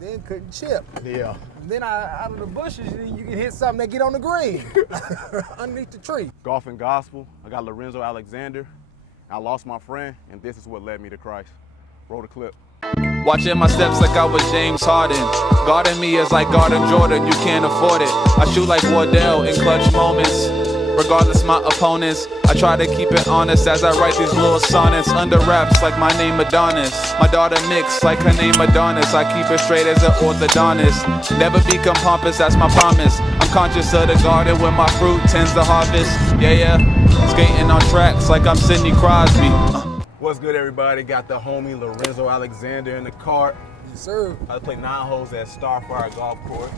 then couldn't chip. Yeah. And then out of the bushes, you can hit something that get on the green underneath the tree. Golf and gospel. I got Lorenzo Alexander. I lost my friend, and this is what led me to Christ. Roll the clip. Watching my steps like I was James Harden. Guarding me is like guarding Jordan, you can't afford it. I shoot like Wardell in clutch moments. Regardless my opponents, I try to keep it honest as I write these little sonnets. Under wraps like my name Adonis. My daughter Nyx like her name Adonis. I keep it straight as an orthodontist. Never become pompous, that's my promise. I'm conscious of the garden when my fruit tends to harvest. Yeah, skating on tracks like I'm Sidney Crosby. What's good, everybody? Got the homie Lorenzo Alexander in the cart. Yes, sir. I play 9 holes at Starfire Golf Course.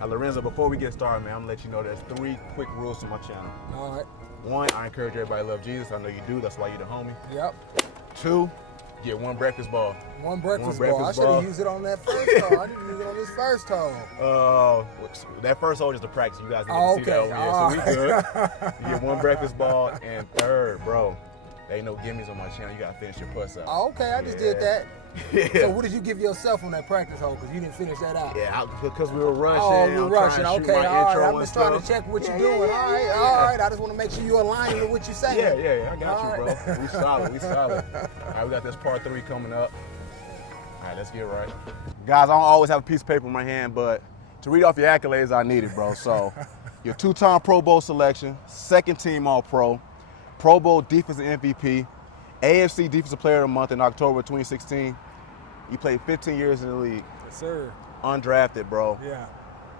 Now, Lorenzo, before we get started, man, I'm gonna let you know there's 3 quick rules to my channel. All right. 1, I encourage everybody to love Jesus. I know you do. That's why you're the homie. Yep. 2, get 1 breakfast ball. One breakfast ball. I should have used it on that first hole. I didn't use it on this first hole. That first hole is the practice. You guys didn't see that over here, so we good. You get 1 breakfast ball, and 3rd, bro. There ain't no gimmies on my channel. You gotta finish your puss out. Oh, okay, I just did that. Yeah. So what did you give yourself on that practice hole? Because you didn't finish that out. Yeah, because we were rushing. Oh, we were rushing. Okay, all right. I'm just trying to to check what you're doing. All right. I just want to make sure you're aligning with what you're saying. Yeah. I got you, bro. We solid. All right, we got this part 3 coming up. All right, let's get right. Guys, I don't always have a piece of paper in my hand, but to read off your accolades, I need it, bro. So, your 2-time Pro Bowl selection, 2nd team All-Pro, Pro Bowl Defensive MVP, AFC Defensive Player of the Month in October 2016. You played 15 years in the league. Yes, sir. Undrafted, bro. Yeah.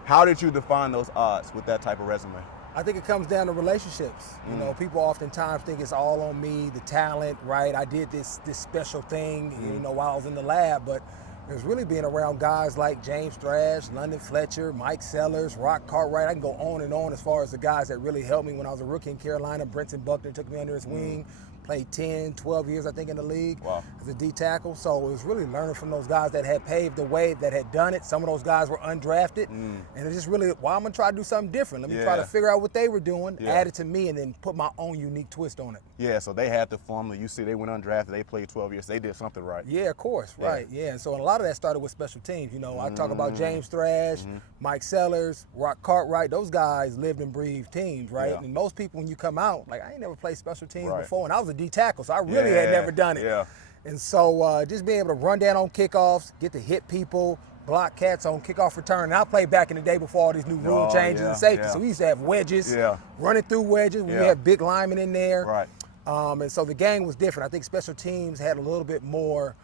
How did you define those odds with that type of resume? I think it comes down to relationships. You know, people oftentimes think it's all on me, the talent, right? I did this special thing, you know, while I was in the lab, but it was really being around guys like James Thrash, London Fletcher, Mike Sellers, Rock Cartwright. I can go on and on as far as the guys that really helped me when I was a rookie in Carolina. Brenton Buckner took me under his wing. Played 10, 12 years, I think, in the league as a D tackle. So it was really learning from those guys that had paved the way, that had done it. Some of those guys were undrafted. And it's just really, I'm going to try to do something different. Let me try to figure out what they were doing, add it to me, and then put my own unique twist on it. Yeah, so they had the formula. You see, they went undrafted. They played 12 years. They did something right. Yeah, of course, right. Yeah, and so a lot of that started with special teams. You know, I talk about James Thrash, Mike Sellers, Rock Cartwright. Those guys lived and breathed teams, right? Yeah. And most people, when you come out, like, I ain't never played special teams before, and I was a D tackle, so I really had never done it. Yeah. And so just being able to run down on kickoffs, get to hit people, block cats on kickoff return. And I played back in the day before all these new rule changes and safety. So we used to have wedges, running through wedges. We had big linemen in there. Right. And so the game was different. I think special teams had a little bit more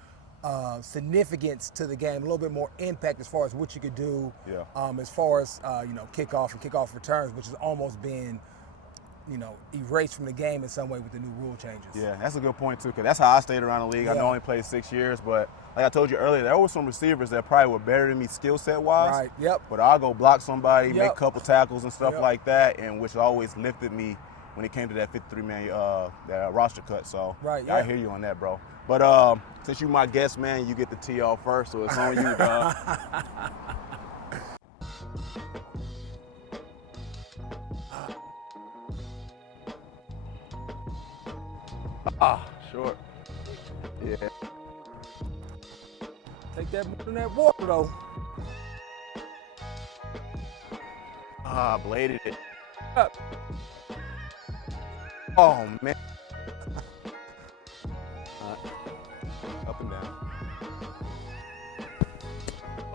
significance to the game, a little bit more impact as far as what you could do as far as, you know, kickoff and kickoff returns, which has almost been, you know, erased from the game in some way with the new rule changes. Yeah, that's a good point, too, because that's how I stayed around the league. I know I only played 6 years, but like I told you earlier, there were some receivers that probably were better than me skill set-wise. Right, yep. But I'll go block somebody, make a couple tackles and stuff like that, and which always lifted me when it came to that 53-man that roster cut. So I hear you on that, bro. But since you my guest, man, you get the tee off first, so it's on you, dog. Sure. Yeah. Take that more than that water, though. Bladed it. Up. Oh, man. Up and down.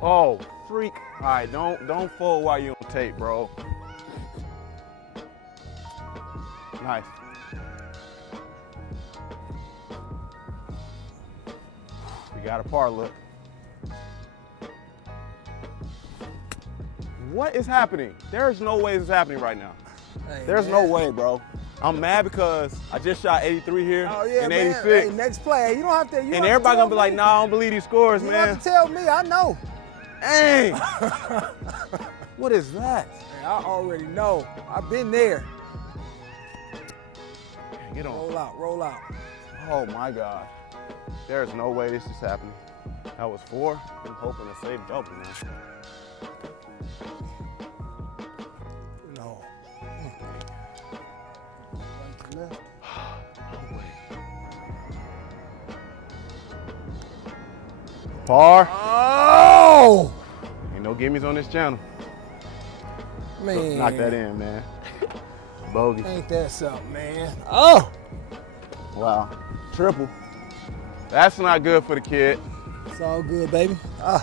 Oh, freak. All right, don't fold while you're on tape, bro. Nice. We got a par look. What is happening? There's no way this is happening right now. Hey, There's no way, bro. I'm mad because I just shot 83 here and 86. Hey, next play. You don't have to. And everybody gonna be like, nah, I don't believe these scores, man. You don't have to tell me. I know. Hey. What is that? Hey, I already know. I've been there. Get on. Roll out. Oh my God. There's no way this is happening. That was 4. I'm hoping to save double, man. No. Right to left. No way. Par. Oh! No gimmies on this channel. Man. Knock that in, man. Bogey. Ain't that something, man? Oh! Wow. Triple. That's not good for the kid. It's all good, baby. A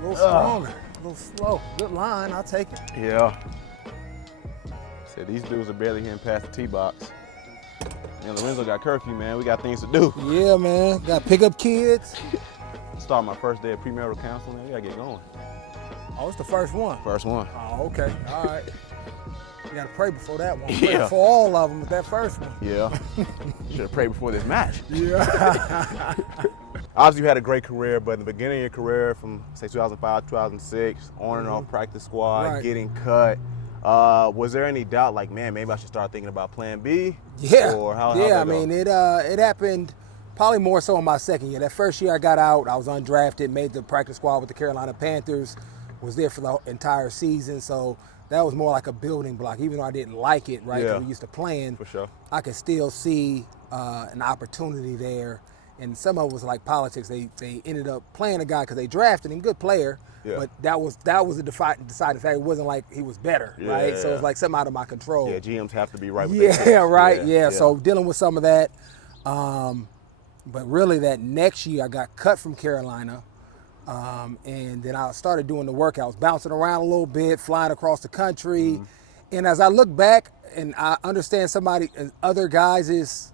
little stronger, a little slow. Good line, I'll take it. Yeah. Said these dudes are barely hitting past the tee box. Man, Lorenzo got curfew, man. We got things to do. Yeah, man. Got to pick up kids. Start my first day of premarital counseling. We gotta get going. Oh, it's the first one. First one. Oh, okay. All right. You got to pray before that one. Pray Yeah. before all of them, but that first one. Yeah. Should have prayed before this match. Yeah. Obviously, you had a great career, but in the beginning of your career, from say 2005, 2006, on and off practice squad, Right. getting cut, was there any doubt, like, man, maybe I should start thinking about Plan B? Yeah. Or how'd yeah, that I go? mean, it happened probably more so in my second year. That first year I got out, I was undrafted, made the practice squad with the Carolina Panthers, was there for the entire season, so that was more like a building block. Even though I didn't like it, right, 'cause Yeah. we used to playing, For sure. I could still see an opportunity there. And some of it was like politics. They ended up playing a guy because they drafted him, good player, Yeah. but that was the deciding factor. It wasn't like he was better, right? So it was like something out of my control. Yeah, GMs have to be right with their Yeah, picks. right. Yeah. So dealing with some of that, but really that next year I got cut from Carolina, and then I started doing the workouts, bouncing around a little bit, flying across the country, and as I look back and I understand other guys'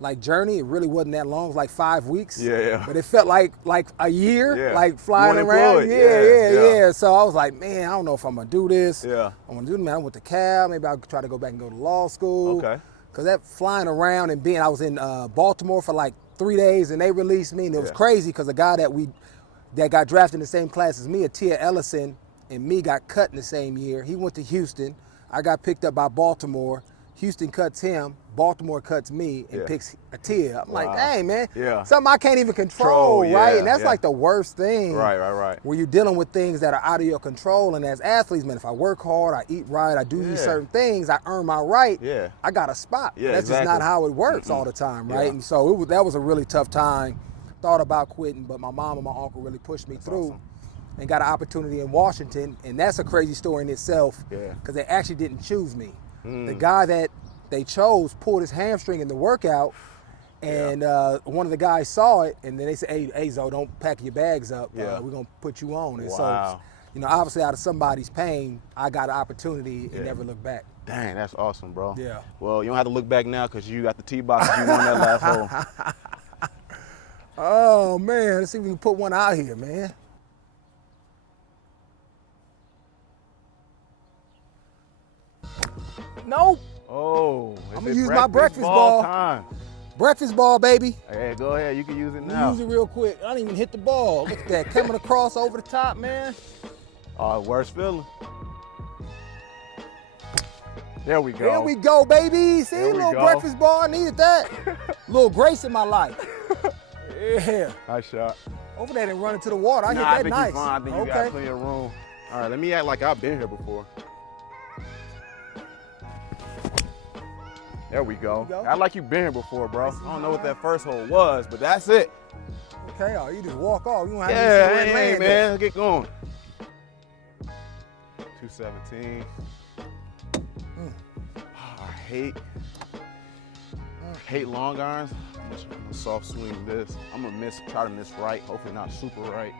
like journey, it really wasn't that long. It was like 5 weeks. Yeah. But it felt like a year, Yeah. like flying You weren't around. employed. Yeah. So I was like, man, I don't know if I'm gonna do this. Yeah. I'm gonna do it, man. I went to Cal. Maybe I'll try to go back and go to law school. Okay. Cause that flying around and I was in Baltimore for like 3 days, and they released me, and it was Yeah. crazy because the guy that got drafted in the same class as me, Atia Ellison, and me got cut in the same year. He went to Houston. I got picked up by Baltimore. Houston cuts him. Baltimore cuts me and Yeah. picks Atia. I'm like, Wow. dang, man. Yeah. Something I can't even control, right? Yeah, And that's yeah. like the worst thing. Right. Where you're dealing with things that are out of your control. And as athletes, man, if I work hard, I eat right, I do these Yeah. certain things, I earn my right. Yeah. I got a spot. Yeah, That's just not exactly. how it works all the time, right? Yeah. And so that was a really tough time. Thought about quitting, but my mom and my uncle really pushed me through. awesome. And got an opportunity in Washington, and that's a crazy story in itself. Yeah. Because they actually didn't choose me. The guy that they chose pulled his hamstring in the workout, and one of the guys saw it, and then they said, "Hey, Zo, don't pack your bags up. Yeah. We're gonna put you on." And Wow. so, obviously, out of somebody's pain, I got an opportunity and never looked back. Dang, that's awesome, bro. Yeah. Well, you don't have to look back now because you got the tee box. You won that last hole. Oh man, let's see if we can put one out here, man. Nope. Oh, I'ma use my breakfast ball. time. Breakfast ball, baby. Hey, go ahead. You can use it now. Use it real quick. I didn't even hit the ball. Look at that, coming across over the top, man. Oh, worst feeling. There we go. There we go, baby. See, There we little go. breakfast ball. I needed that. Little grace in my life. Yeah. Nice shot. Over there and run into the water. I Nah, hit I that think nice. you're fine. I think you got plenty of room. All right, let me act like I've been here before. There we go. There you go. Act like you've been here before, bro. I don't know what that first hole was, but that's it. Okay, you just walk off. You don't have Yeah, to hey, land man, there. let's get going. 217. I hate long irons. I'm gonna soft swing this. I'm gonna try to miss right. Hopefully not super right.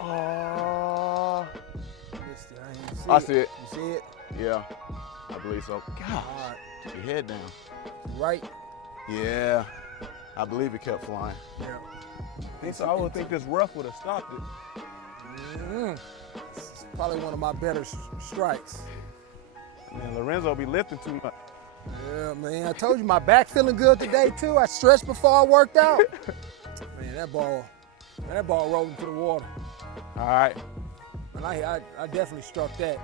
Oh, Missed it. I didn't even I see it. You see it? Yeah, I believe so. God, All right. keep your head down. Right? Yeah, I believe it kept flying. Yeah. So I would think this rough would have stopped it. This is probably one of my better strikes. Man, Lorenzo be lifting too much. Yeah, man. I told you my back feeling good today too. I stretched before I worked out. Man, that ball rolled into the water. All right, And I definitely struck that.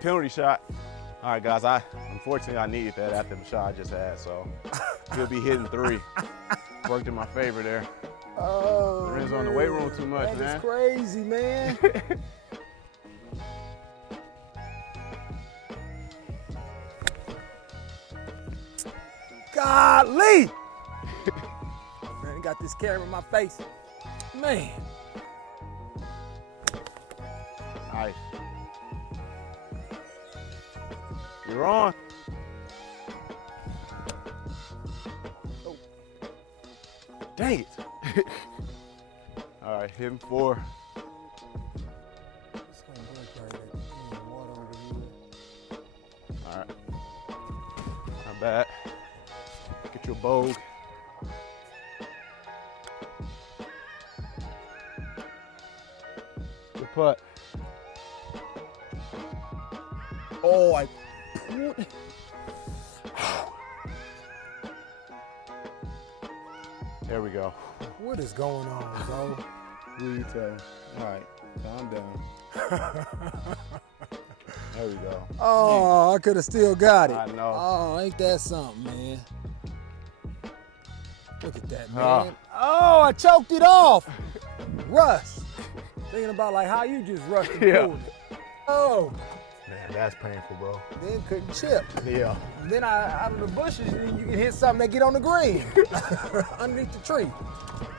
penalty shot. All right, guys. Unfortunately I needed that after the shot I just had, so he'll be hitting 3. Worked in my favor there. Oh, Lorenzo in the weight room too much, that man. is crazy, man. Golly! Man, he got this camera in my face. Man. Nice. You're on. Oh. Dang it. All right, hit him 4. It's gonna break right there. Water over here. All right. Not bad. Get your bogue. Good putt. Oh, I pulled. There we go. What is going on, Zo? Who you tell? All right, calm down. There we go. Oh, I could have still got it. I know. Oh, ain't that something, man? Look at that, Ah. man. Oh, I choked it off. Russ. Thinking about like how you just rushed and Yeah. pulled it. Oh, Man, that's painful, bro. then couldn't chip. Yeah. Then out of the bushes, you can hit something that get on the green underneath the tree.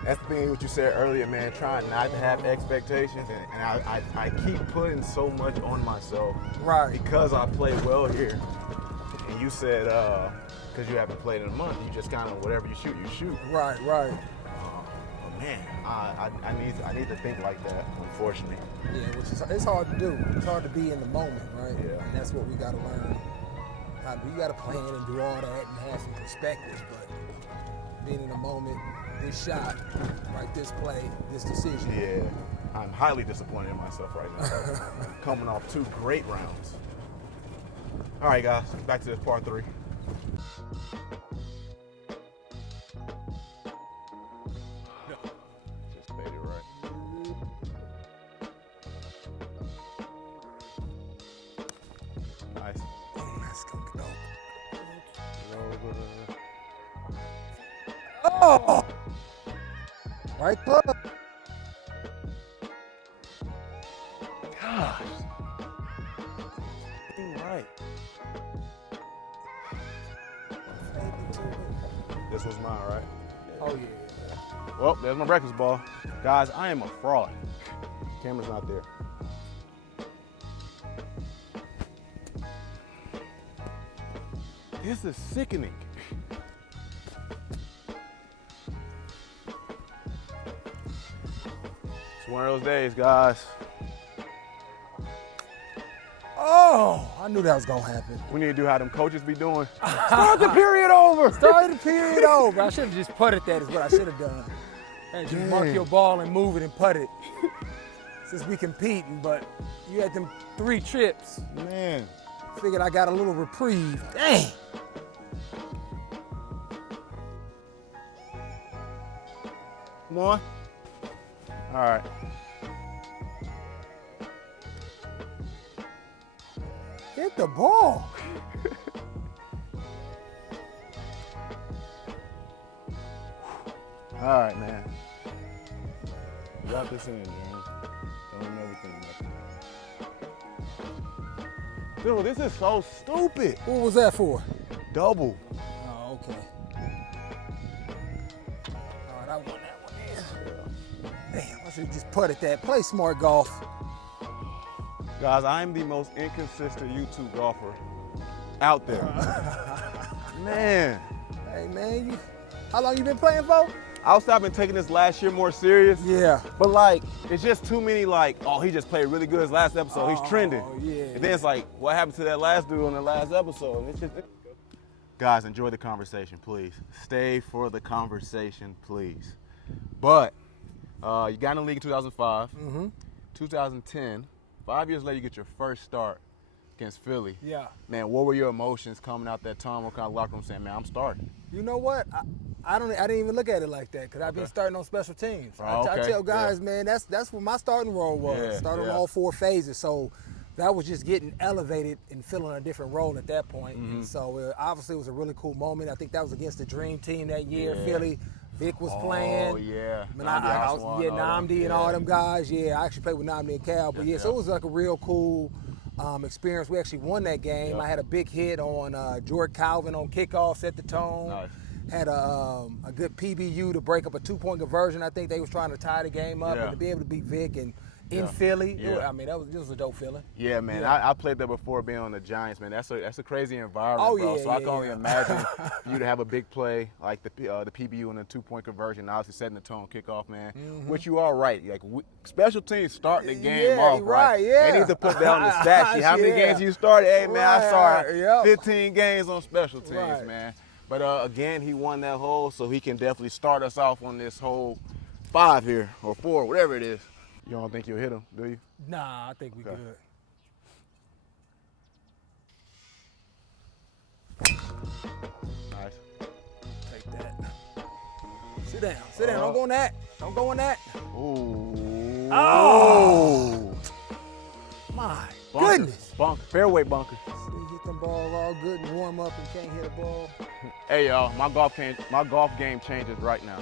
That's the thing what you said earlier, man, trying not to have expectations. And I keep putting so much on myself Right. because I play well here. And you said, because you haven't played in a month, you just kind of, whatever you shoot, you shoot. Right, right. But man, I need to think like that, unfortunately. Yeah, which is it's hard to do. It's hard to be in the moment, right? Yeah. And that's what we got to learn. You got to plan and do all that and have some perspective, but being in the moment, this shot, right, this play, this decision. Yeah, I'm highly disappointed in myself right now. Coming off 2 great rounds. All right, guys, back to this par 3. Just faded right. Nice. Oh, that's gonna go. Over. Oh! Right club. Gosh. Right. This was mine, right? Oh, yeah. Well, there's my breakfast ball. Guys, I am a fraud. Camera's not there. This is sickening. It's one of those days, guys. Oh, I knew that was gonna happen. We need to do how them coaches be doing. Start the period over. Started the period over. I should have just putted that is what I should have done. And just mark Dang. your ball and move it and putt it. Since we competing, but you had them 3 trips. Man. Figured I got a little reprieve. Dang. Come on. All right. Hit the ball. All right, man. Drop this in, man. Don't everything. Dude, this is so stupid. What was that for? Double. Oh, okay. All right, I won that one. Damn, I should have just putted that. Play smart golf. Guys, I'm the most inconsistent YouTube golfer out there. Man. Hey, man, how long you been playing for? I've been taking this last year more serious. Yeah. But like, it's just too many like, oh, he just played really good his last episode. He's trending. Oh, yeah. And then it's like, what happened to that last dude on the last episode? And it's just, guys, enjoy the conversation, please. Stay for the conversation, please. But you got in the league in 2005. 2010, 5 years later, you get your first start against Philly. Yeah. Man, what were your emotions coming out that time? What kind of locker room saying, man, I'm starting? You know what? I didn't even look at it like that because I've been starting on special teams. Oh, I okay. tell guys, man, that's what my starting role was. Yeah, Started yeah. on all 4 phases. So that was just getting elevated and filling a different role at that point. And so obviously it was a really cool moment. I think that was against the Dream Team that year. Yeah. Philly. Vic was playing. Oh, yeah. I mean, Namdi and all them guys. Yeah, I actually played with Namdi and Cal. But so it was like a real cool experience. We actually won that game. Yep. I had a big hit on Jordan Calvin on kickoff, set the tone. Nice. had a good PBU to break up a 2-point conversion. I think they was trying to tie the game up, and to be able to beat Vic and in Philly, I mean, this was a dope feeling. Yeah, man. Yeah. I played there before being on the Giants, man. That's a crazy environment, bro. So I can only imagine you to have a big play like the PBU and a 2-point conversion, obviously setting the tone kickoff, man. Which you are right. Like special teams starting the game off, right? Yeah. They need to put that on the stat sheet. How many games you started? Hey, man, I saw 15 games on special teams, man. But again, he won that hole, so he can definitely start us off on this hole 5 here or 4, whatever it is. You don't think you'll hit him, do you? Nah, I think we good. Nice. Take that. Sit down. Sit down. Don't go on that. Don't go on that. Ooh. Oh! My goodness. Bunker. Fairway bunker. See, hit them balls all good and warm up and can't hit a ball. Hey, y'all. My golf game changes right now.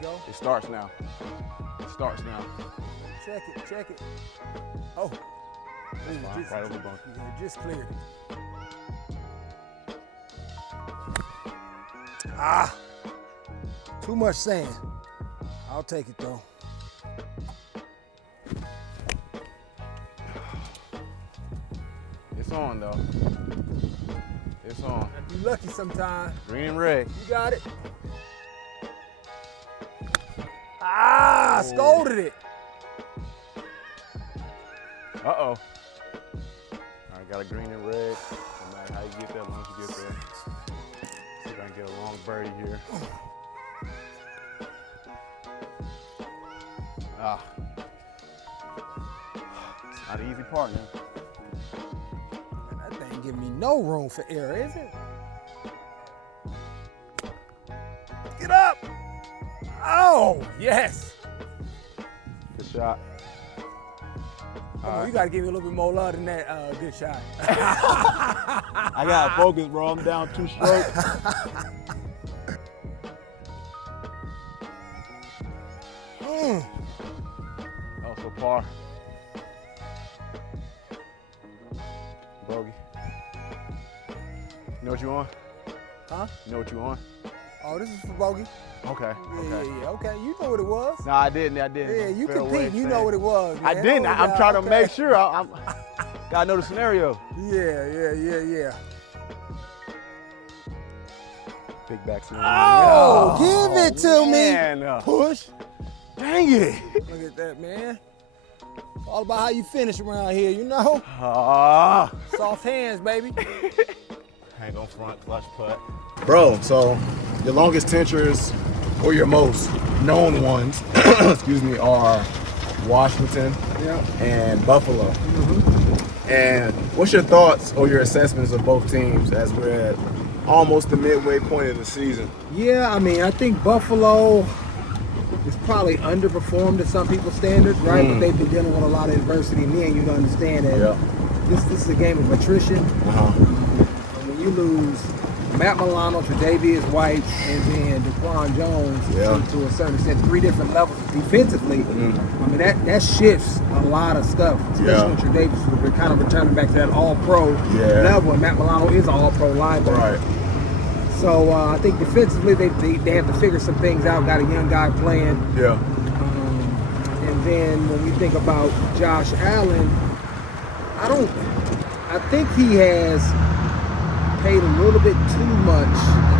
Go. It starts now. It starts now. Check it, check it. Oh. Just, right over the bunker. Just cleared it. Ah. Too much sand. I'll take it though. It's on though. It's on. You lucky sometimes. Green and red. You got it. Ah, scolded it. Uh-oh. I got a green and red. No matter how you get there, as long as you get there. See if I can get a long birdie here. Ah. It's not an easy part now. That thing give me no room for error, is it? Get up! Oh, yes. Good shot. You got to give me a little bit more love than that good shot. I got to focus, bro. I'm down 2 strokes. Oh, so par. Bogey. You know what you on? Huh? You know what you on? Oh, this is for bogey. Okay. Yeah. Okay, you know what it was. No, I didn't. Yeah, you compete. You know what it was, man. I didn't. I'm trying to make sure. I'm gotta know the scenario. Yeah. Big backswing. Oh, give it to me. Push. Dang it. Look at that, man. It's all about how you finish around here, you know? Soft hands, baby. Hang on front, clutch putt. Bro, so your longest tenures or your most known ones, excuse me, are Washington and Buffalo. And what's your thoughts or your assessments of both teams as we're at almost the midway point of the season? Yeah, I mean, I think Buffalo is probably underperformed to some people's standards, right? But they've been dealing with a lot of adversity, and me and you to understand that this is a game of attrition. When you lose Matt Milano, Tre'Davious White, and then DeQuan Jones to a certain extent, 3 different levels defensively. I mean, that shifts a lot of stuff, especially when Tre'Davious was kind of returning back to that all-pro level, and Matt Milano is an all-pro linebacker. Right. So I think defensively they have to figure some things out. Got a young guy playing. Yeah. And then when we think about Josh Allen, I think he has paid a little bit too much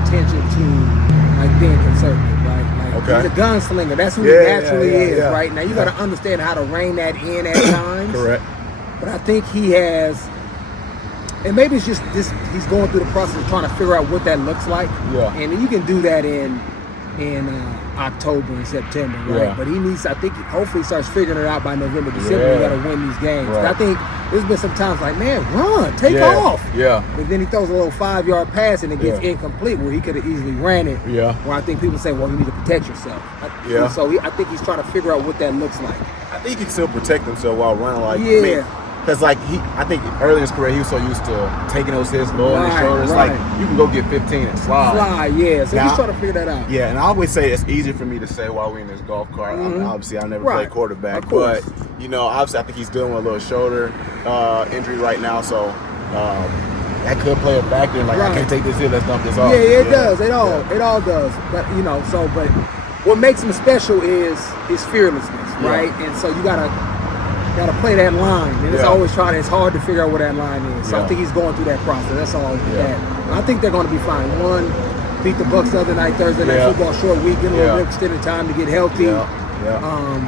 attention to like being conservative, right? Like he's a gunslinger. That's who he naturally is, right? Now you got to understand how to rein that in at times. Correct. But I think he has. And maybe it's just this, he's going through the process of trying to figure out what that looks like. Yeah. And you can do that in October and September, right? Yeah. But he needs, I think, hopefully he starts figuring it out by November, December. You got to win these games. Right. I think there's been some times like, man, run, take off. Yeah. But then he throws a little 5-yard pass and it gets incomplete where he could have easily ran it. Yeah. Where I think people say, well, you need to protect yourself. So I think he's trying to figure out what that looks like. I think he can still protect himself while running. Like, because I think early in his career he was so used to taking those hits low on his shoulders. Like you can go get 15 and slide. So he's trying to figure that out. Yeah, and I always say it's easier for me to say while we're in this golf cart. I mean, obviously I never played quarterback, but obviously I think he's dealing with a little shoulder injury right now. So that could play a factor. Like, I can't take this here. Let's dump this off. Yeah, it does. It all does. But but what makes him special is his fearlessness, right? And so you gotta play that line, and it's always it's hard to figure out where that line is. So I think he's going through that process. That's all. I think they're going to be fine. One, beat the Bucks the other night, Thursday night football, short week, get a little bit extended time to get healthy.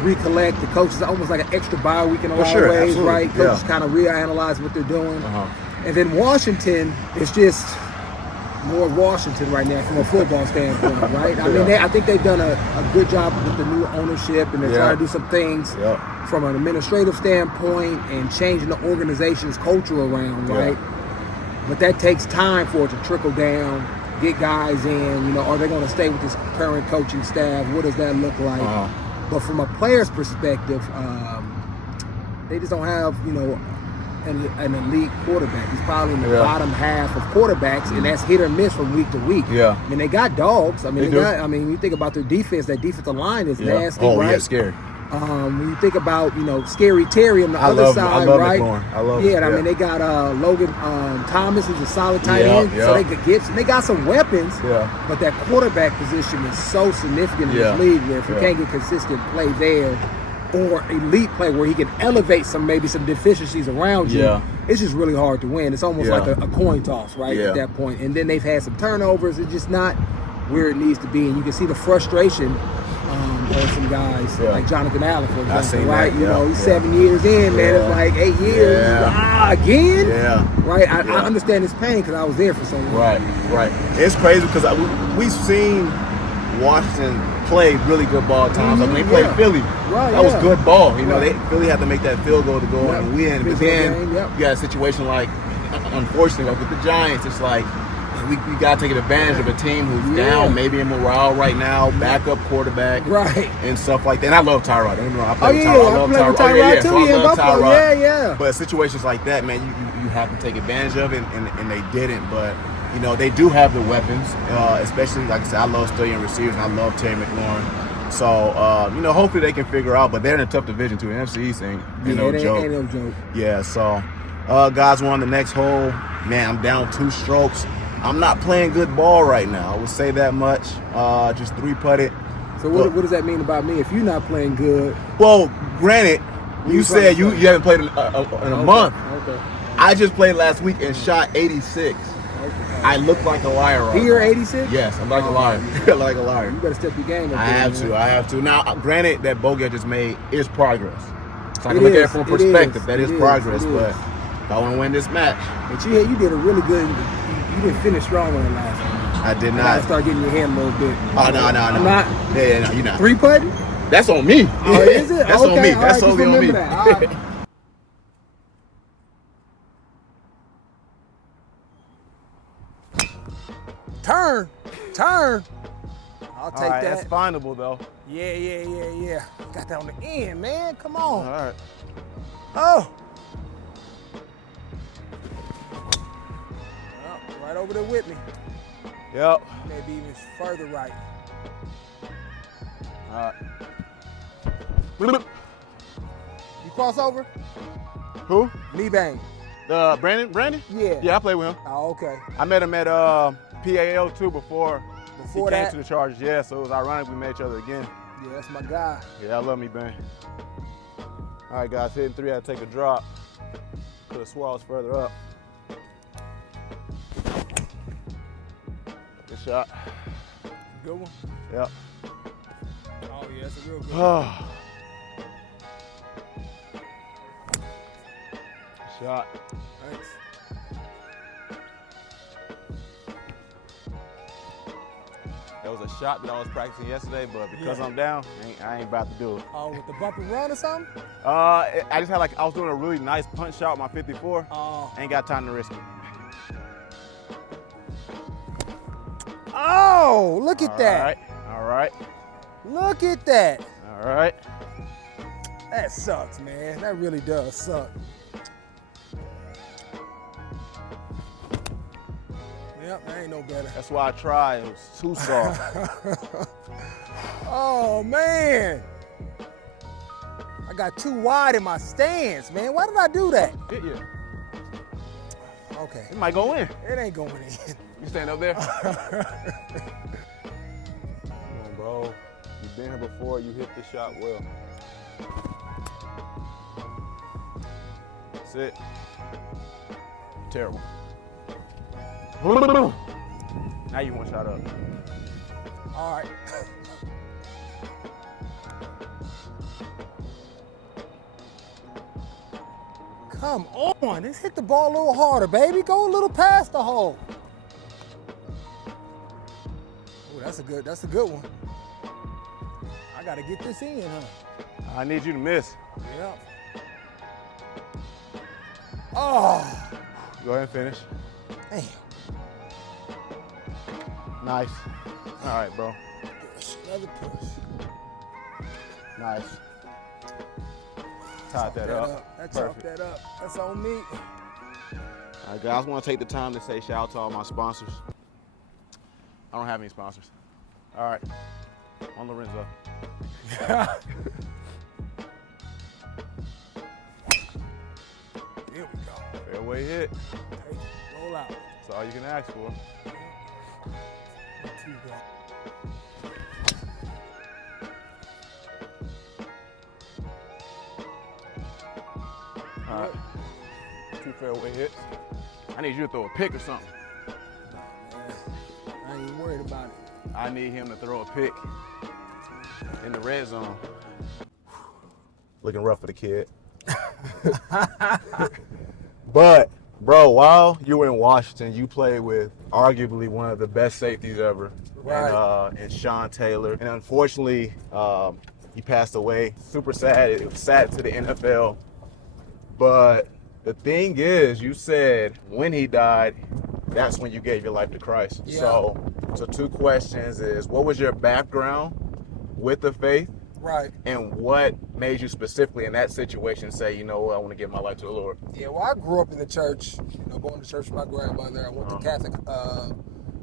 Recollect. The coaches almost like an extra bye week in a lot of ways, right? Coaches kind of reanalyze what they're doing. And then Washington is just more Washington right now from a football standpoint, right? I mean, I think they've done a good job with the new ownership, and they're trying to do some things from an administrative standpoint and changing the organization's culture around, right? But that takes time for it to trickle down, get guys in. Are they going to stay with this current coaching staff? What does that look like? But from a player's perspective, they just don't have, an elite quarterback. He's probably in the bottom half of quarterbacks, and that's hit or miss from week to week. I mean, they got dogs. I mean, when you think about their defense, that defensive line is nasty, right? Yeah, scary. When you think about, Scary Terry on the other side, right? I love it. I mean, they got Logan Thomas, who's a solid tight end. So they got some weapons, but that quarterback position is so significant in this league where if you can't get consistent play there, or elite play where he can elevate maybe some deficiencies around you, it's just really hard to win. It's almost like a coin toss, right, at that point. And then they've had some turnovers. It's just not where it needs to be. And you can see the frustration on some guys like Jonathan Allen, for example, right? He's 7 years in, man. It's like 8 years. Again? Right? I understand his pain because I was there for so long. Right. It's crazy because we've seen Washington play really good ball at times. Like when they played Philly, that was good ball. Philly had to make that field goal to go and win. But then you got a situation like, unfortunately, like with the Giants, it's like we got to take advantage of a team who's down, maybe in morale right now, backup quarterback, and stuff like that. And I love Tyrod. I love Tyrod too. I love Tyrod. But situations like that, man, you have to take advantage of it, and they didn't. But they do have the weapons, especially, like I said, I love studying receivers, and I love Terry McLaurin. So, hopefully they can figure out, but they're in a tough division too. The NFC East ain't no joke. Ain't no joke. Yeah, so, guys, we're on the next hole. Man, I'm down 2 strokes. I'm not playing good ball right now. I would say that much. Just 3-putted. So what does that mean about me if you're not playing good? Well, granted, you said you haven't played in a month. Okay. I just played last week and shot 86. I look like a liar right Here, now. 86? Yes, I'm like a liar. Like a liar. You better step your game up. I have to. Now, granted, that bogey I just made is progress. So I can look at it from a perspective. That is progress. But if I want to win this match. But you did a really good, you didn't finish strong on the last one. I did not. I gotta start getting your hand a little bit. Oh, no. I'm not? Yeah, no, you're not. 3-putting? That's on me. Oh, is it? That's on me. That's only on me. That. Turn. I'll take that. That's findable, though. Yeah. Got that on the end, man. Come on. All right. Oh. Well, right over there with me. Yep. Maybe even further right. All right. You cross over? Who? Knee bang. Brandon? Yeah. Yeah, I played with him. Oh, okay. I met him at PAL too before he came to the Chargers. Yeah, so it was ironic we met each other again. Yeah, that's my guy. Yeah, I love me, Bang. All right, guys, hitting 3, I had to take a drop. Could have swore I was further up. Good shot. Good one? Yep. Oh, yeah, that's a real good one. Shot. Thanks. That was a shot that I was practicing yesterday, but because I'm down, I ain't about to do it. Oh, with the bump and run or something? I just had I was doing a really nice punch shot with my 54. Oh. Ain't got time to risk it. Oh, look at that. All right. Look at that. All right. That sucks, man. That really does suck. Yep, that ain't no better. That's why I tried. It was too soft. Oh, man. I got too wide in my stance, man. Why did I do that? Hit you. Okay. It might go in. It ain't going in. You stand up there? Come on, bro. You've been here before. You hit the shot well. That's it. Terrible. Now you one shot up. All right. Come on, let's hit the ball a little harder, baby. Go a little past the hole. Oh, that's a good one. I gotta get this in, huh? I need you to miss. Yeah. Oh. Go ahead and finish. Damn. Nice. All right, bro. Push, another push. Nice. Tied that up. That's that up. That's on me. All right, guys, I want to take the time to say shout out to all my sponsors. I don't have any sponsors. All right. On Lorenzo. Here we go. Fairway hit. Okay, roll out. That's all you can ask for. All right. 2 fairway hits. I need you to throw a pick or something. Nah, man. I ain't even worried about it. I need him to throw a pick in the red zone. Looking rough for the kid. But, bro, while you were in Washington, you played with arguably one of the best safeties ever, right. and Sean Taylor. And unfortunately, he passed away. Super sad. It was sad to the NFL. But the thing is, you said when he died, that's when you gave your life to Christ. Yeah. So 2 questions is, what was your background with the faith? Right. And what made you specifically in that situation say, you know what, I want to give my life to the Lord? Yeah, well, I grew up in the church, going to church with my grandmother. I went to Catholic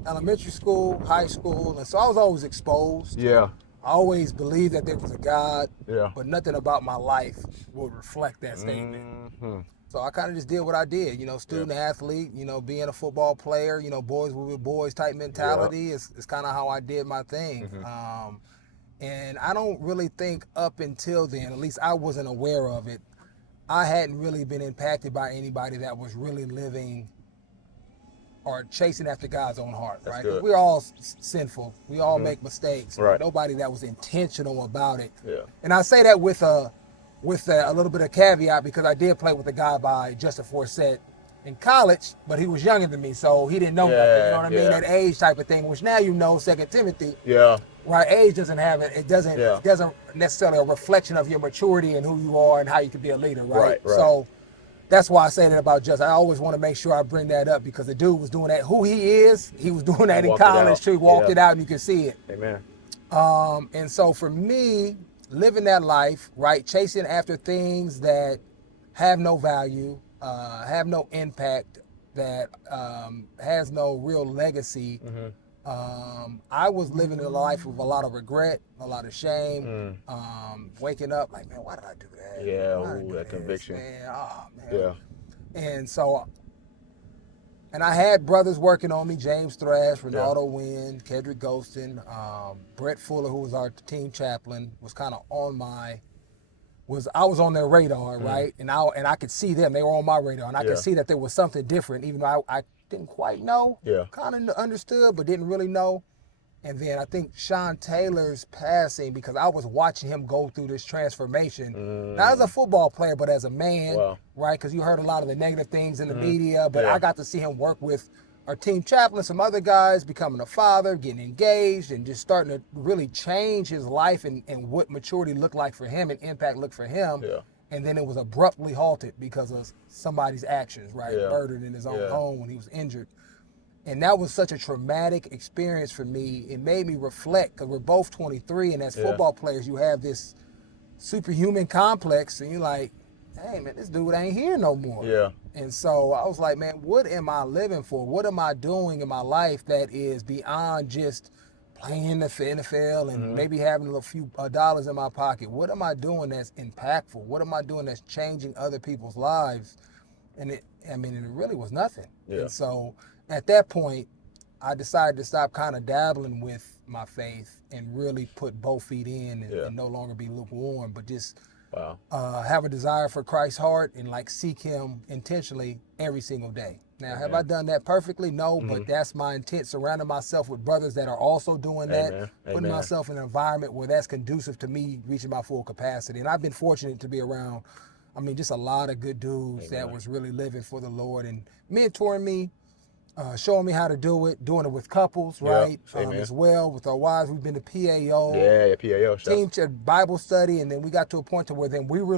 elementary school, high school, and so I was always exposed. Yeah. I always believed that there was a God, Yeah. but nothing about my life would reflect that statement. Mm-hmm. So I kind of just did what I did, student athlete, being a football player, boys with boys type mentality is kind of how I did my thing. Mm-hmm. And I don't really think up until then, at least I wasn't aware of it, I hadn't really been impacted by anybody that was really living or chasing after God's own heart, That's right? good. We're all sinful. We all make mistakes. Right. Nobody that was intentional about it. Yeah. And I say that with a little bit of caveat because I did play with a guy by Justin Forsett in college, but he was younger than me, so he didn't know nothing. You know what I mean? That age type of thing, which now 2 Timothy. Yeah. Right, age doesn't have it. It doesn't necessarily a reflection of your maturity and who you are and how you can be a leader, right? So that's why I say that about Justin. I always want to make sure I bring that up because the dude was doing that. Who he is, he was doing that in college too. He walked it out and you can see it. Amen. And so for me, living that life, right, chasing after things that have no value, have no impact, that has no real legacy. I was living a life with a lot of regret, a lot of shame, waking up like, man, why did I do that? Yeah, that conviction. Man, oh, man. Yeah. And so, and I had brothers working on me, James Thrash, Ronaldo Wynn, Kedrick Ghostin, Brett Fuller, who was our team chaplain, was kind of I was on their radar, right? And I could see them, they were on my radar, and I could see that there was something different, even though I didn't quite know, kind of understood, but didn't really know. And then I think Sean Taylor's passing, because I was watching him go through this transformation, not as a football player, but as a man, right? Because you heard a lot of the negative things in the media, but I got to see him work with our team chaplain, some other guys, becoming a father, getting engaged, and just starting to really change his life and what maturity looked like for him and impact looked for him. Yeah. And then it was abruptly halted because of somebody's actions, right? Murdered in his own home when he was injured. And that was such a traumatic experience for me. It made me reflect, because we're both 23, and as football players, you have this superhuman complex, and you're like, hey, man, this dude ain't here no more. Yeah. And so I was like, man, what am I living for? What am I doing in my life that is beyond just playing in the NFL and maybe having a few dollars in my pocket? What am I doing that's impactful? What am I doing that's changing other people's lives? And it really was nothing. Yeah. And so at that point, I decided to stop kind of dabbling with my faith and really put both feet in and no longer be lukewarm, but just have a desire for Christ's heart and like seek him intentionally every single day. Now, have I done that perfectly? No, but that's my intent, surrounding myself with brothers that are also doing that, putting myself in an environment where that's conducive to me reaching my full capacity. And I've been fortunate to be around, just a lot of good dudes that was really living for the Lord and mentoring me, showing me how to do it, doing it with couples, right? As well. With our wives, we've been to PAO. Yeah, PAO. Team Bible study, and then we got to a point to where then we were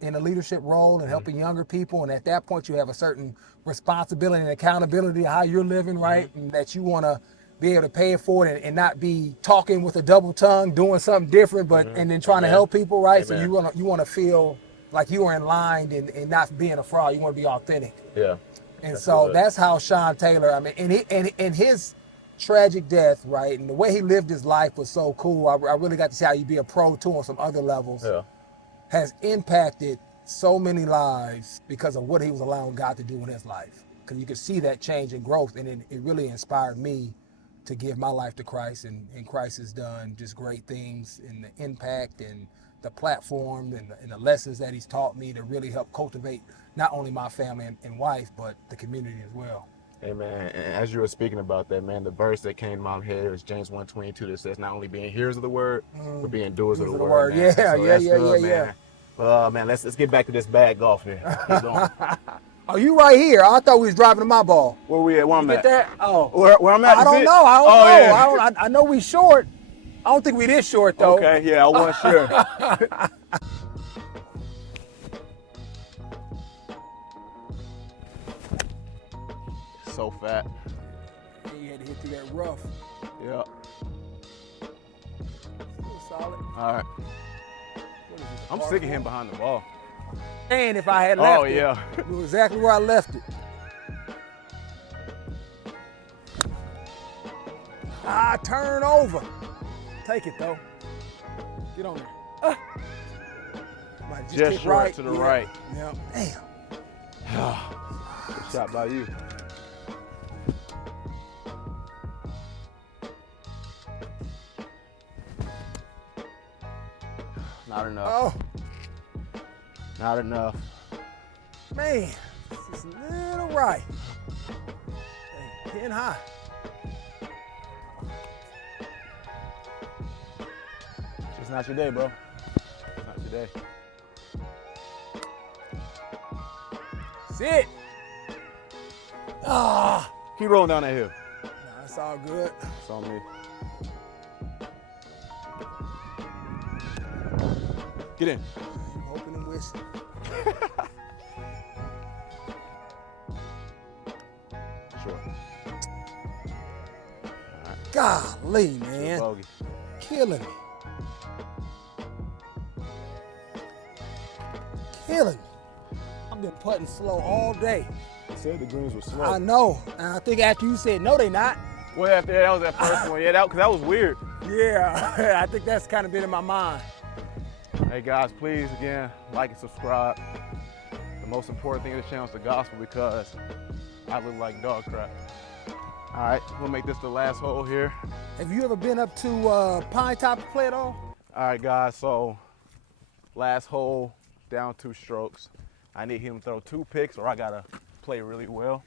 in a leadership role and helping younger people. And at that point, you have a certain responsibility and accountability of how you're living, right? And that you want to be able to pay it forward and not be talking with a double tongue, doing something different, but and then trying to help people, right? So you want to feel like you are in line and not being a fraud. You want to be authentic. Yeah. And that's how Sean Taylor, and his tragic death, right, and the way he lived his life was so cool. I really got to see how you be a pro too on some other levels. Yeah. Has impacted so many lives because of what he was allowing God to do in his life. Because you could see that change and growth, and it really inspired me to give my life to Christ, and Christ has done just great things in the impact and the platform and the lessons that he's taught me to really help cultivate not only my family and wife, but the community as well. Hey, man, and as you were speaking about that, man, the verse that came to my head was James 1:22 that says not only being hearers of the word, but being doers of the word. Man. Yeah. Well, man, let's get back to this bad golf here. Keep going. Oh, you right here. I thought we was driving to my ball. Where we at? Where I'm at? That? Oh. Where I'm at? I don't know. Yeah. I know we short. I don't think we this short, though. Okay, yeah, I wasn't sure. So fat. You had to hit through that rough. Yeah. Solid. All right. I'm sick of him behind the ball. And if I had left it, yeah. I knew exactly where I left it. Turn over. Take it, though. Get on there. Just short right to the right. Yeah. Damn. Good shot by you. Not enough. Oh. Not enough. Man, just a little right. Hitting high. It's not your day, bro. It's not your day. Sit. Keep rolling down that hill. Nah, it's all good. It's on me. Get in. I'm hoping and wishing. Sure. Right. Golly, man. Killing me. Killing me. I've been putting slow all day. I said the greens were slow. I know. And I think after you said no, they not. Well, after that was that first one. Yeah, that was weird. Yeah, I think that's kind of been in my mind. Hey guys, please again, like and subscribe. The most important thing in this channel is the gospel because I look like dog crap. All right, we'll make this the last hole here. Have you ever been up to Pine Top to play at all? All right, guys, so last hole, down 2 strokes. I need him to throw 2 picks or I gotta play really well.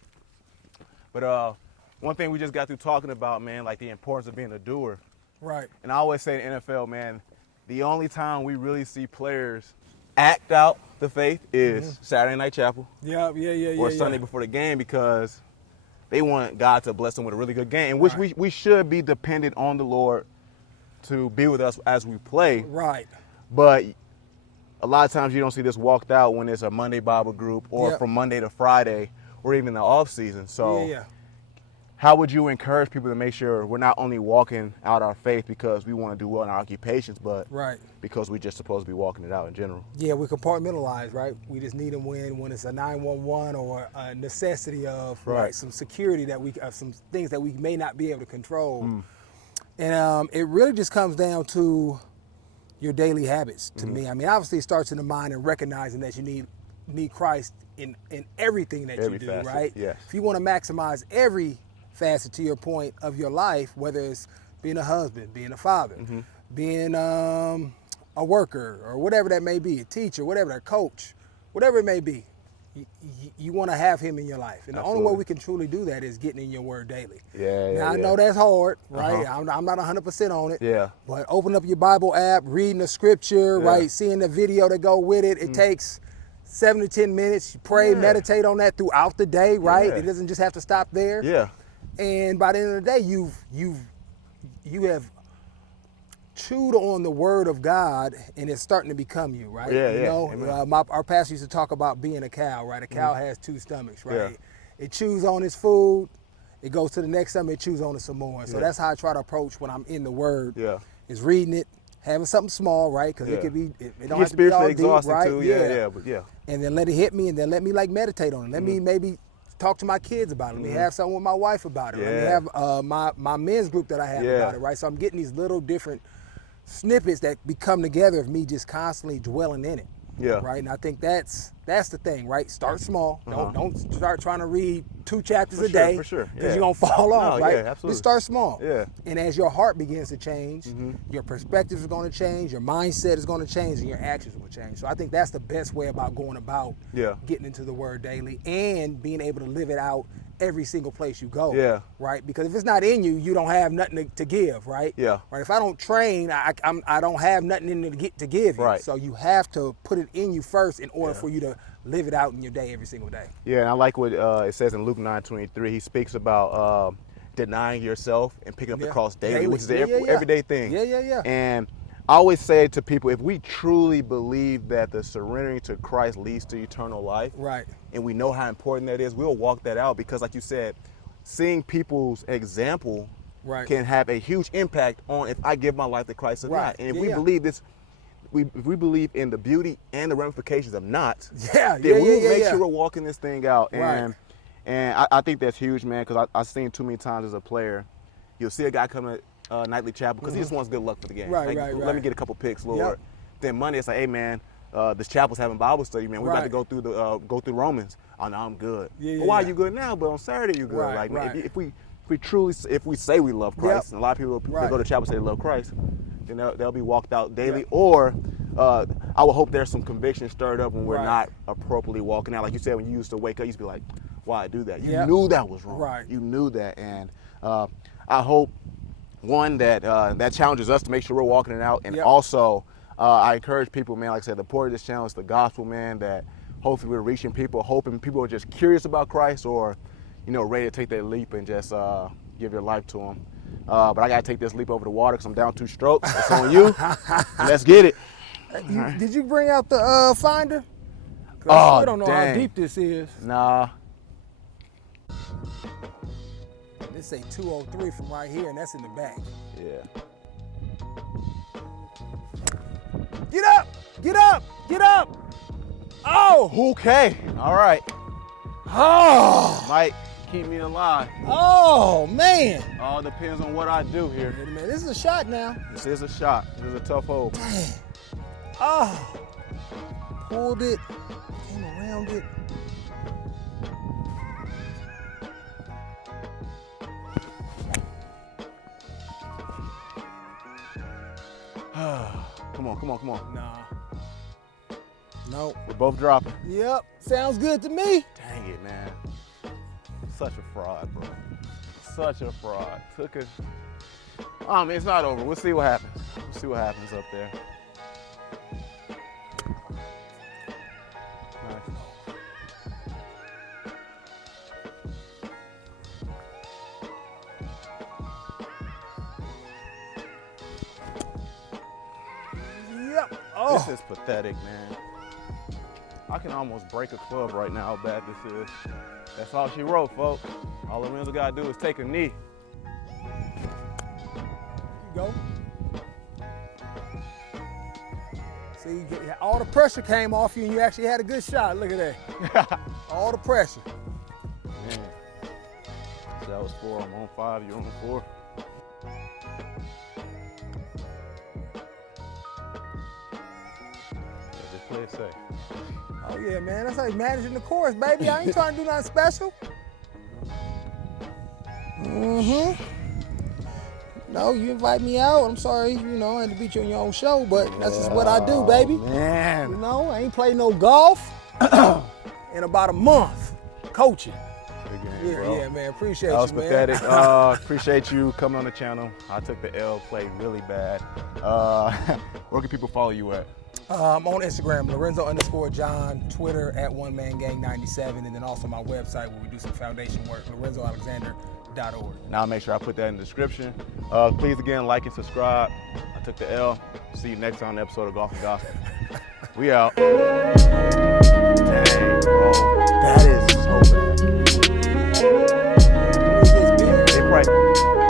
But one thing we just got through talking about, man, like the importance of being a doer. Right. And I always say in the NFL, man, the only time we really see players act out the faith is Saturday Night Chapel. Yeah. Or Sunday before the game because they want God to bless them with a really good game, in which we should be dependent on the Lord to be with us as we play. Right. But a lot of times you don't see this walked out when it's a Monday Bible group or from Monday to Friday or even the off season. So how would you encourage people to make sure we're not only walking out our faith because we want to do well in our occupations, but because we're just supposed to be walking it out in general? Yeah, we compartmentalize, right? We just need them when it's a 911 or a necessity of some security that some things that we may not be able to control. And it really just comes down to your daily habits to me. I mean, obviously it starts in the mind and recognizing that you need need Christ in everything that Every you do, facet, right? yes. If you want to maximize every facet, to your point, of your life, whether it's being a husband, being a father, being a worker, or whatever that may be, a teacher, whatever, a coach, whatever it may be, you want to have him in your life. And the only way Absolutely. we can truly do that is getting in your word daily. Yeah, Now, I yeah. know that's hard, right? I'm not 100% on it. Yeah. But open up your Bible app, reading the scripture, Yeah. right? Seeing the video that go with it. It takes 7 to 10 minutes. You pray, meditate on that throughout the day, right? Yeah. It doesn't just have to stop there. Yeah. And by the end of the day, you have chewed on the word of God, and it's starting to become you, right? Yeah, you yeah. know, Amen. our pastor used to talk about being a cow, right? A cow has 2 stomachs, right? Yeah. It chews on its food, it goes to the next stomach, it chews on it some more. So Yeah. that's how I try to approach when I'm in the word. Yeah. Is reading it, having something small, right? Because Yeah. it could be, it You don't get have to be all spiritually deep, exhausted right? too. Yeah, but yeah. And then let it hit me, and then let me like meditate on it. Let me maybe talk to my kids about it. Let me have something with my wife about it. Let me Yeah. have my men's group that I have Yeah. about it, right? So I'm getting these little different snippets that become together of me just constantly dwelling in it. Yeah. Right. And I think that's the thing, right? Start small. Don't start trying to read 2 chapters For a sure, day. for sure. Because Yeah. you're gonna fall off, No, right? yeah, absolutely. Just start small. Yeah. And as your heart begins to change, your perspective is going to change, your mindset is going to change, and your actions will change. So I think that's the best way about going about Yeah. getting into the word daily and being able to live it out every single place you go. Yeah. Right? Because if it's not in you, you don't have nothing to give, right? Yeah. Right. If I don't train, I don't have nothing in it to give you. Right. So you have to put it in you first in order for you to live it out in your day every single day. Yeah, and I like what it says in Luke 9:23. He speaks about denying yourself and picking up the cross daily, which is an everyday thing. Yeah. And I always say to people, if we truly believe that the surrendering to Christ leads to eternal life, Right. and we know how important that is, we'll walk that out because, like you said, seeing people's example Right. can have a huge impact on if I give my life to Christ or Right. not. And if Yeah, we yeah. believe this, if we believe in the beauty and the ramifications of not, Yeah, then we'll make yeah. sure we're walking this thing out. Right. And I think that's huge, man, because I've seen too many times as a player, you'll see a guy come to nightly chapel because he just wants good luck for the game. Right, Like, right, Let me right. get a couple picks, Lord. Yep. Then Monday it's like, hey, man, this chapel's having Bible study, man. We're about to Right. go through Romans. Oh, no, I'm good. Yeah, But why yeah. are you good now? But on Saturday you're good. Right, Like, man, right. if we truly, if we say we love Christ, Yep. and a lot of people Right. that go to chapel say they love Christ, then they'll be walked out daily. Yep. Or I would hope there's some conviction stirred up when we're Right. not appropriately walking out. Like you said, when you used to wake up, you used to be like, why I do that? You Yep. knew that was wrong. Right. You knew that. And I hope, one, that challenges us to make sure we're walking it out. And Yep. also, I encourage people, man, like I said, the point of this channel is the gospel, man, that hopefully we're reaching people, hoping people are just curious about Christ or, ready to take that leap and just give your life to him. But I got to take this leap over the water because I'm down 2 strokes. It's on you. Let's get it. Did you bring out the finder? 'Cause Oh, I still don't know how dang. deep this is. Nah. This say 203 from right here, and that's in the back. Yeah. Get up! Get up! Get up! Oh! Okay. All right. Oh! Might keep me alive. Oh, man! All depends on what I do here. Wait a minute, this is a shot now. This is a shot. This is a tough hole. Oh! Pulled it, came around it. Come on. Nah. Nope. We're both dropping. Yep. Sounds good to me. Dang it, man. Such a fraud, bro. Such a fraud. Took it. It's not over. We'll see what happens. We'll see what happens up there. Nice. Yep. Oh. This is pathetic, man. I can almost break a club right now how bad this is. That's all she wrote, folks. All Lorenzo gotta do is take a knee. Go. See, all the pressure came off you and you actually had a good shot. Look at that. All the pressure. Man. So that was 4. I'm on 5. You're on 4. Yeah, Play it safe. Oh yeah, man. That's like managing the course, baby. I ain't trying to do nothing special. No, you invite me out. I'm sorry, you know, I had to beat you on your own show, but that's just what I do, baby. Man. You know, I ain't played no golf in about a month coaching. Good game, bro. Yeah, man. Appreciate you, That was man. pathetic. Appreciate you coming on the channel. I took the L, played really bad. Where can people follow you at? I'm on Instagram, Lorenzo_John, Twitter at OneManGang97, and then also my website where we do some foundation work, LorenzoAlexander.org. Now I'll make sure I put that in the description. Please again, like and subscribe. I took the L. See you next time on the episode of Golf and Gospel. We out. Dang, bro. That is so bad. They probably